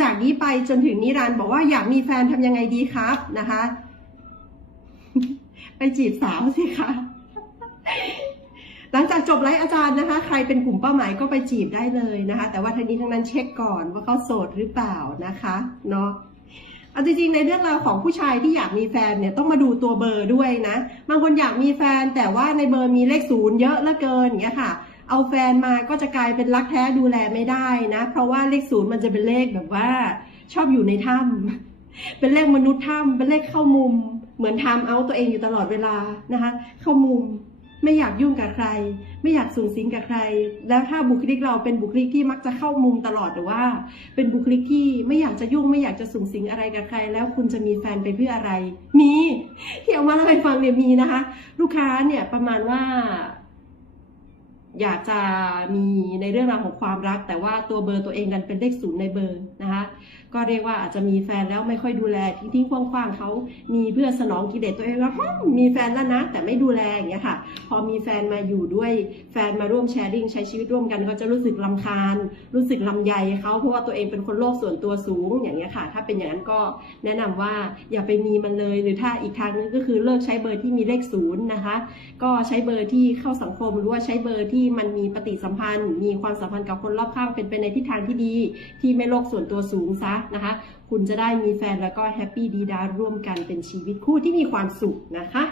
จากนี้ไปจนถึงนิรันดร์บอกว่าอยากมีแฟนทำยังไงดีครับนะคะ ไปจีบสาวสิคะหลังจากจบไลฟ์อาจารย์นะคะ ใครเป็นกลุ่มเป้าหมายก็ไปจีบได้เลยนะคะ แต่ว่าทั้งนี้ทั้งนั้นเช็คก่อนว่าเขาโสดหรือเปล่านะคะเนาะเอาจริงๆในเรื่องราวของผู้ชายที่อยากมีแฟนเนี่ยต้องมาดูตัวเบอร์ด้วยนะ บางคนอยากมีแฟนแต่ว่าในเบอร์มีเลขศูนย์เยอะเหลือเกินอย่างเงี้ยค่ะ เอาแฟนมาก็จะกลายเป็นรักแท้ดูแลไม่ได้นะ เพราะว่าเลขศูนย์มันจะเป็นเลขแบบว่า ชอบอยู่ในถ้ำเป็นเลขมนุษย์ถ้ำเป็นเลขเข้ามุม เหมือนทำเอาตัวเองอยู่ตลอดเวลานะคะ เข้ามุมไม่อยากยุ่งกับใคร ไม่อยากสูงสิงกับใคร แล้วถ้าบุคลิกเราเป็นบุคลิกที่มักจะเข้ามุมตลอดหรือว่า เป็นบุคลิกที่ไม่อยากจะยุ่งไม่อยากจะสูงสิงอะไรกับใคร แล้วคุณจะมีแฟนไปเพื่ออะไร มีที่เอามาเล่าให้ฟังเนี่ยมีนะคะ ลูกค้าเนี่ยประมาณว่า อยากจะมีในเรื่องราวของความรัก แต่ว่าตัวเบอร์ตัวเองดันเป็นเลขศูนย์ในเบอร์นะคะก็เรียกว่าอาจจะมีแฟนแล้วไม่ค่อยดูแลทิ้งทิ้งๆคว้างๆเขามีเพื่อสนองกิเลสตัวเองว่ามีแฟนแล้วนะ แต่ไม่ดูแลอย่างเงี้ยค่ะ พอมีแฟนมาอยู่ด้วยแฟนมาร่วมแชร์ริ่งใช้ชีวิตร่วมกัน ก็จะรู้สึกลำคาญ รู้สึกลำใยเขาเพราะว่าตัวเองเป็นคนโลกส่วนตัวสูงอย่างเงี้ยค่ะ ถ้าเป็นอย่างนั้นก็แนะนำว่าอย่าไปมีมันเลย หรือถ้าอีกทางนึงก็คือเลิกใช้เบอร์ที่มีเลขศูนย์นะคะ ก็ใช้เบอร์ที่เข้าสังคมหรือว่าใช้เบอร์ที่มันมีปฏิสัมพันธ์ มีความสัมพันธ์กับคนรอบข้างเป็นไปในทิศทางที่ดี ที่ไม่โลกส่วนตัวสูงซะนะคะ คุณจะได้มีแฟนแล้วก็แฮปปี้ดีดาร่วมกันเป็นชีวิตคู่ที่มีความสุขนะคะ